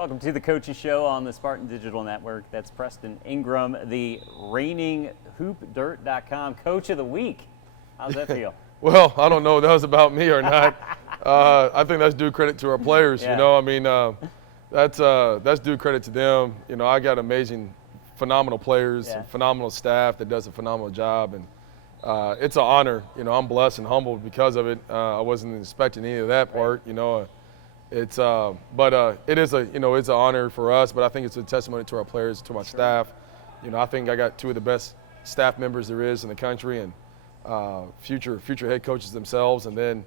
Welcome to the Coaches Show on the Spartan Digital Network. That's Preston Ingram, the reigning hoopdirt.com Coach of the Week. How's that feel? Well, I don't know if that was about me or not. I think that's due credit to our players. Yeah. You know, I mean, that's due credit to them. You know, I got amazing, phenomenal players, Yeah. phenomenal staff that does a phenomenal job, and it's an honor. You know, I'm blessed and humbled because of it. I wasn't expecting any of that part. You know, it is it's an honor for us. But I think it's a testimony to our players, to my staff. You know, I think I got two of the best staff members there is in the country, and future head coaches themselves, and then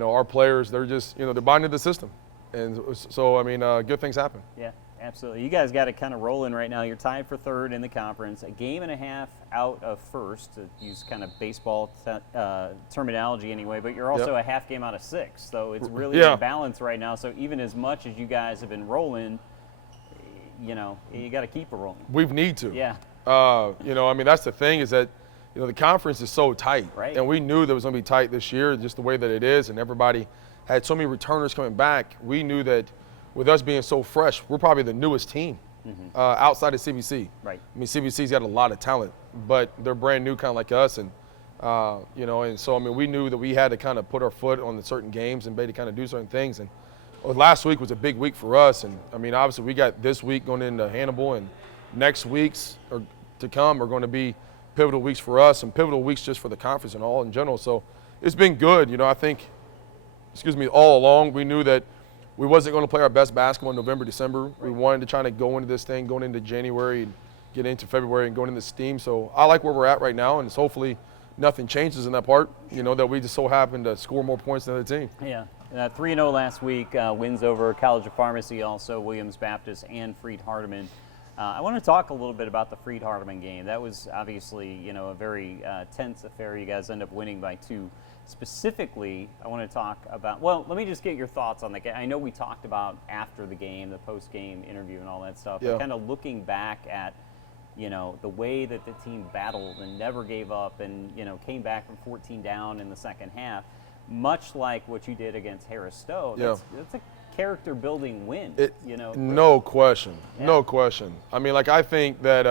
our players, they're just they're bonded to the system, and so I mean good things happen. Yeah, absolutely. You guys got it kind of rolling right now. You're tied for third in the conference, a game and a half out of first, to use kind of baseball terminology anyway, but you're also a half game out of sixth, so it's really in balance right now. So even as much as you guys have been rolling, you got to keep it rolling. We need to. Yeah. I mean, that's the thing, is that the conference is so tight, right. And we knew that it was going to be tight this year, just the way that it is, and everybody had so many returners coming back. We knew that with us being so fresh, we're probably the newest team outside of CBC. Right. I mean, CBC's got a lot of talent, but they're brand new, kind of like us, and and so I mean, we knew that we had to kind of put our foot on the certain games and be able to kind of do certain things. And last week was a big week for us, and I mean, obviously we got this week going into Hannibal, and next weeks to come are going to be pivotal weeks for us, and pivotal weeks just for the conference and all in general. So it's been good. I think, all along we knew that we wasn't going to play our best basketball in November, December. Right. We wanted to try to go into this thing, going into January and get into February and going into steam. So I like where we're at right now, and it's hopefully nothing changes in that part, that we just so happen to score more points than the other team. Yeah. 3-0 last week, wins over College of Pharmacy, also Williams Baptist and Freed-Hardeman. I want to talk a little bit about the Freed-Hardeman game. That was obviously, a very tense affair. You guys end up winning by 2. Specifically, I want to talk about, let me just get your thoughts on the game. I know we talked about after the game, the post-game interview and all that stuff, but kind of looking back at, the way that the team battled and never gave up and, came back from 14 down in the second half, much like what you did against Harris Stowe. That's a character-building win, No question. Yeah. No question. I mean, I think that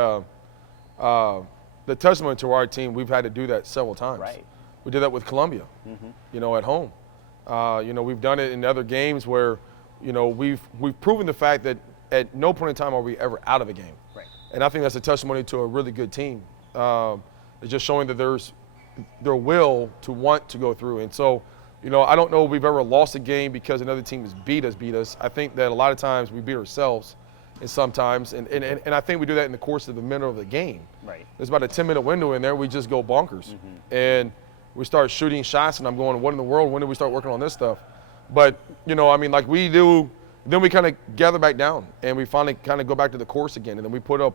the testament to our team, we've had to do that several times. Right. We did that with Columbia, at home. We've done it in other games where, we've proven the fact that at no point in time are we ever out of a game. Right. And I think that's a testimony to a really good team. It's just showing that there's their will to want to go through. And so, I don't know if we've ever lost a game because another team has beat us. I think that a lot of times we beat ourselves, and sometimes, and I think we do that in the course of the middle of the game. Right. There's about a 10-minute window in there. We just go bonkers, and we start shooting shots, and I'm going, what in the world? When did we start working on this stuff? But like we do, then we kind of gather back down, and we finally kind of go back to the course again, and then we put on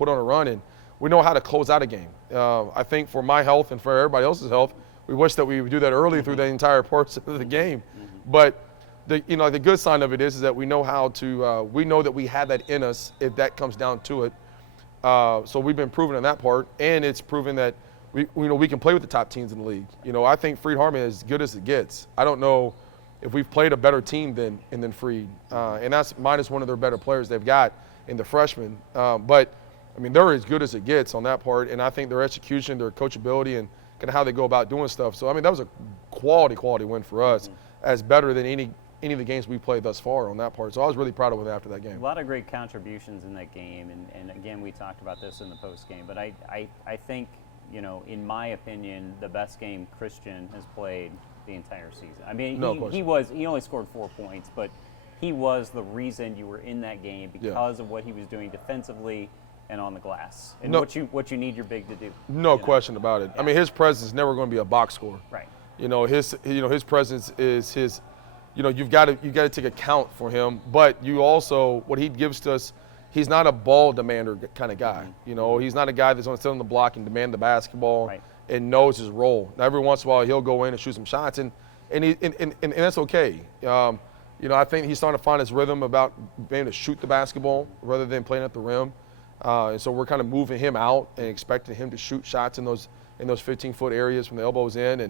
a run, and we know how to close out a game. I think for my health and for everybody else's health, we wish that we would do that early through the entire parts of the game. But the good sign of it is that we know how to. We know that we have that in us if that comes down to it. So we've been proven in that part, and it's proven that we can play with the top teams in the league. I think Freed-Hardeman is as good as it gets. I don't know if we've played a better team than Freed, and that's minus one of their better players they've got in the freshmen. But I mean, they're as good as it gets on that part, and I think their execution, their coachability, and kind of how they go about doing stuff. So I mean, that was a quality win for us, as better than any of the games we played thus far on that part. So I was really proud of it after that game. A lot of great contributions in that game, and again, we talked about this in the post game. But I think, in my opinion, the best game Christian has played the entire season. I mean, he only scored 4 points, but he was the reason you were in that game because of what he was doing defensively and on the glass, and what you need your big to do. No question about it. Yeah. I mean, his presence is never going to be a box score. Right. His presence is his. You've got to take account for him, but you also, what he gives to us, he's not a ball demander kind of guy. He's not a guy that's going to sit on the block and demand the basketball and knows his role. Now, every once in a while, he'll go in and shoot some shots, and that's okay. I think he's starting to find his rhythm about being able to shoot the basketball rather than playing at the rim. And so we're kind of moving him out and expecting him to shoot shots in those 15-foot areas from the elbows in,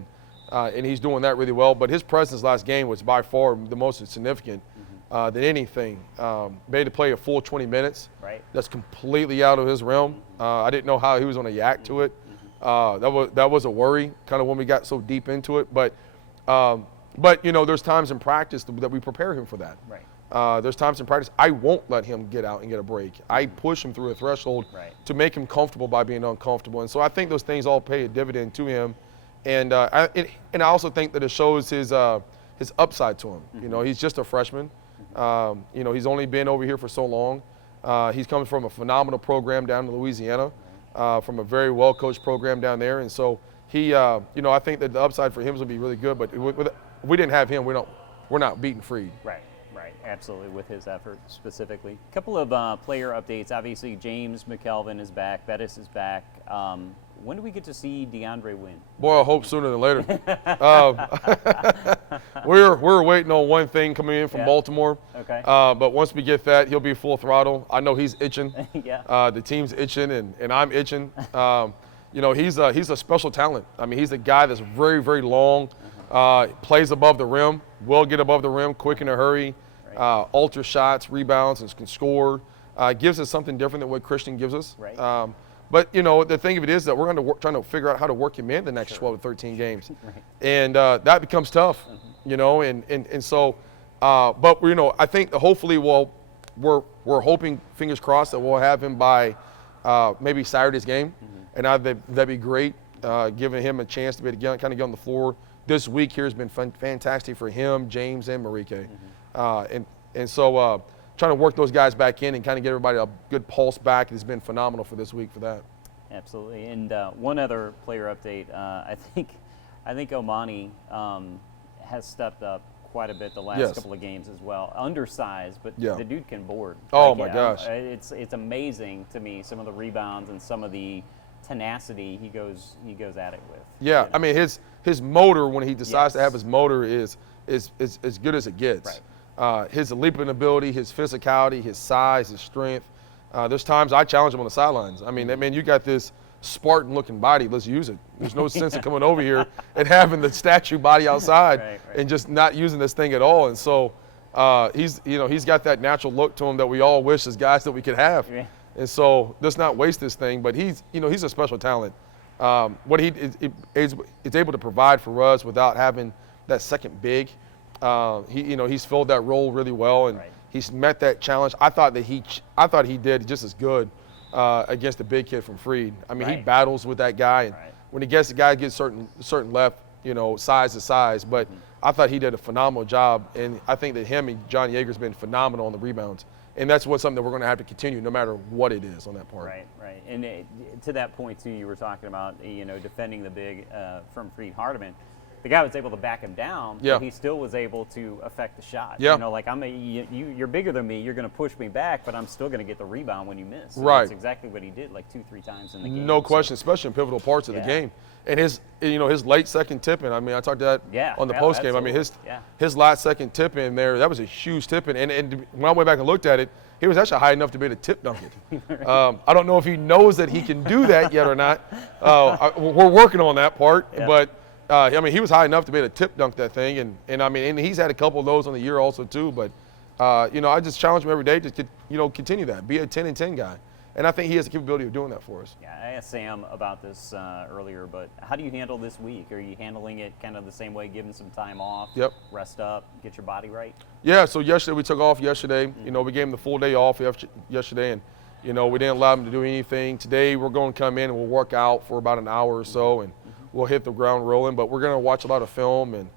and he's doing that really well. But his presence last game was by far the most significant. than anything. Made to play a full 20 minutes. Right. That's completely out of his realm. I didn't know how he was going to react to it. That was a worry, kind of when we got so deep into it. But there's times in practice that we prepare him for that. Right. There's times in practice I won't let him get out and get a break. I push him through a threshold to make him comfortable by being uncomfortable. And so I think those things all pay a dividend to him. And I also think that it shows his upside to him. He's just a freshman. He's only been over here for so long. He's coming from a phenomenal program down in Louisiana, from a very well-coached program down there. And so I think that the upside for him would be really good. But if we didn't have him, we're not beating Freed. Right. Absolutely, with his effort specifically. A couple of player updates. Obviously, James McKelvin is back. Bettis is back. When do we get to see DeAndre win? Boy, I hope sooner than later. We're waiting on one thing coming in from Baltimore. Okay. But once we get that, he'll be full throttle. I know he's itching. Yeah. The team's itching, and I'm itching. He's a special talent. I mean, he's a guy that's very, very long, plays above the rim, will get above the rim quick in a hurry, alter shots, rebounds, and can score. Gives us something different than what Christian gives us. Right. But the thing of it is that we're going to trying to figure out how to work him in the next 12 to 13 games, and that becomes tough, and so, but I think hopefully we're hoping, fingers crossed, that we'll have him by maybe Saturday's game, and that'd be great, giving him a chance to be able to kind of get on the floor. This week here has been fantastic for him, James, and Marike, and so. Trying to work those guys back in and kind of get everybody a good pulse back has been phenomenal for this week for that. Absolutely. And one other player update, I think Omani has stepped up quite a bit the last couple of games as well. Undersized, but the dude can board. Oh, my gosh. It's amazing to me, some of the rebounds and some of the tenacity he goes at it with. Yeah, I mean his motor, when he decides to have his motor, is as good as it gets. Right. His leaping ability, his physicality, his size, his strength. There's times I challenge him on the sidelines. I mean, man, you got this Spartan-looking body. Let's use it. There's no sense of coming over here and having the statue body outside and just not using this thing at all. And so he's got that natural look to him that we all wish as guys that we could have. Yeah. And so let's not waste this thing. But he's a special talent. What he is able to provide for us without having that second big. He's filled that role really well, and he's met that challenge. I thought he did just as good against the big kid from Freed. I mean, he battles with that guy, and when he gets the guy gets certain left, size to size. But I thought he did a phenomenal job, and I think that him and John Yeager's been phenomenal on the rebounds, and that's something that we're going to have to continue no matter what it is on that part. Right. And to that point too, you were talking about defending the big from Freed Hardeman. The guy was able to back him down, but he still was able to affect the shot. Yeah. You're bigger than me. You're going to push me back, but I'm still going to get the rebound when you miss. Right. That's exactly what he did, like 2-3 times in the game. No question, especially in pivotal parts of the game. And his late second tip in. I mean, I talked to that on the post game. I mean, his last second tip in there, that was a huge tip in. And when I went back and looked at it, he was actually high enough to be able to tip dunk it. I don't know if he knows that he can do that yet or not. We're working on that part, but. He was high enough to be able to tip dunk that thing, and he's had a couple of those on the year also too. But I just challenge him every day to continue that, be a 10-10 guy, and I think he has the capability of doing that for us. Yeah, I asked Sam about this earlier, but how do you handle this week? Are you handling it kind of the same way, giving some time off, rest up, get your body right? Yeah. So yesterday we took off. Yesterday, we gave him the full day off yesterday, and we didn't allow him to do anything. Today we're going to come in and we'll work out for about an hour or so, and we'll hit the ground rolling, but we're going to watch a lot of film. And,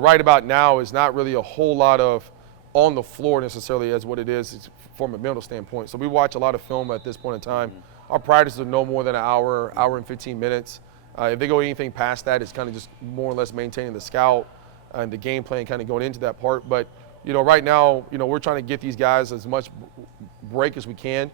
right about now is not really a whole lot of on the floor necessarily as what it is from a mental standpoint. So we watch a lot of film at this point in time. Our practices are no more than an hour and 15 minutes. If they go anything past that, it's kind of just more or less maintaining the scout and the game plan kind of going into that part. But, right now, we're trying to get these guys as much break as we can.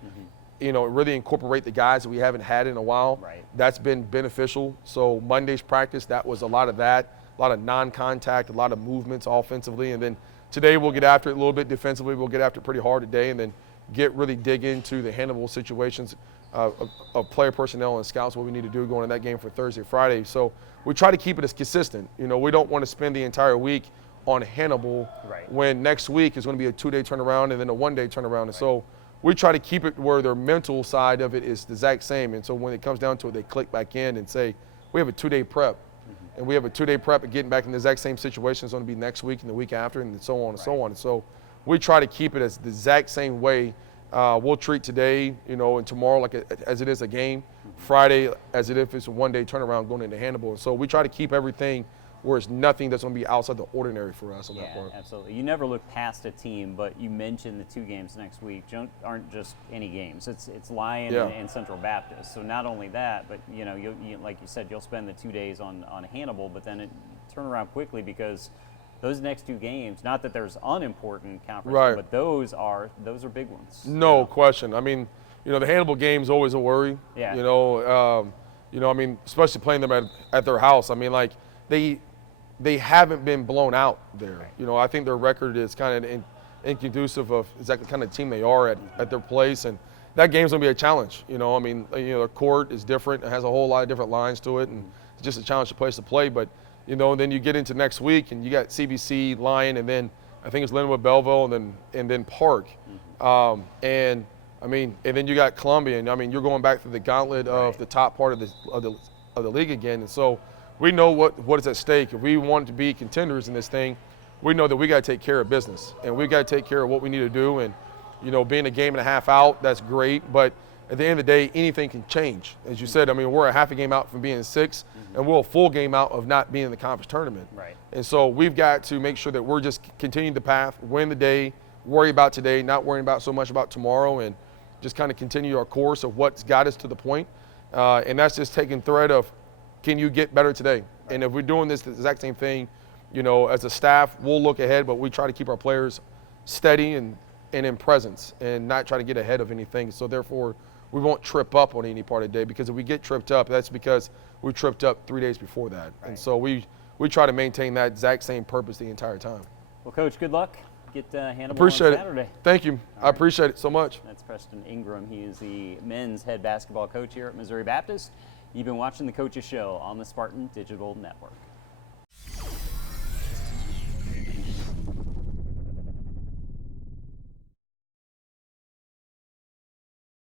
Really incorporate the guys that we haven't had in a while. Right. That's been beneficial. So Monday's practice, that was a lot of that, a lot of non-contact, a lot of movements offensively. And then today we'll get after it a little bit defensively. We'll get after it pretty hard today, and then really dig into the handleable situations of player personnel and scouts, what we need to do going in that game for Thursday, Friday. So we try to keep it as consistent. We don't want to spend the entire week on Hannibal Right. when next week is going to be a 2-day turnaround and then a 1-day turnaround. And so we try to keep it where their mental side of it is the exact same. And so when it comes down to it, they click back in and say, we have a 2-day prep. And we have a 2-day prep and getting back in the exact same situation is going to be next week and the week after and so on and so on. And so we try to keep it as the exact same way. We'll treat today, and tomorrow as it is a game, Friday as if it's a 1-day turnaround going into Hannibal. And so we try to keep everything where it's nothing that's going to be outside the ordinary for us on that part. Yeah, absolutely. You never look past a team, but you mentioned the 2 games next week aren't just any games. It's Lyon and Central Baptist. So not only that, but you like you said, you'll spend the 2 days on Hannibal, but then it turn around quickly because those next 2 games, not that there's unimportant conference, but those are big ones. No question. I mean, the Hannibal game's always a worry. Yeah. Especially playing them at their house. I mean, like they haven't been blown out there. Right. I think their record is kind of inconducive of exactly the kind of team they are at their place, and that game's gonna be a challenge. Their court is different. It has a whole lot of different lines to it, and it's just a challenge to place to play. But then you get into next week, and you got CBC, Lyon, and then I think it's Linwood, Belleville, and then Park, and then you got Columbia, and you're going back to the gauntlet of the top part of the league again, and so. We know what is at stake. If we want to be contenders in this thing, we know that we got to take care of business, and we got to take care of what we need to do. And being a game and a half out, that's great. But at the end of the day, anything can change. As you said, we're a half a game out from being 6, and we're a full game out of not being in the conference tournament. Right. And so we've got to make sure that we're just continuing the path, win the day, worry about today, not worrying about so much about tomorrow, and just kind of continue our course of what's got us to the point. And that's just taking thread of, can you get better today? Right. And if we're doing the exact same thing, as a staff, we'll look ahead, but we try to keep our players steady and in presence and not try to get ahead of anything. So therefore, we won't trip up on any part of the day, because if we get tripped up, that's because we tripped up 3 days before that. Right. And so we try to maintain that exact same purpose the entire time. Well, Coach, good luck. Get Hannibal appreciate on Saturday. It. Thank you. I appreciate it so much. That's Preston Ingram. He is the men's head basketball coach here at Missouri Baptist. You've been watching The Coach's Show on the Spartan Digital Network.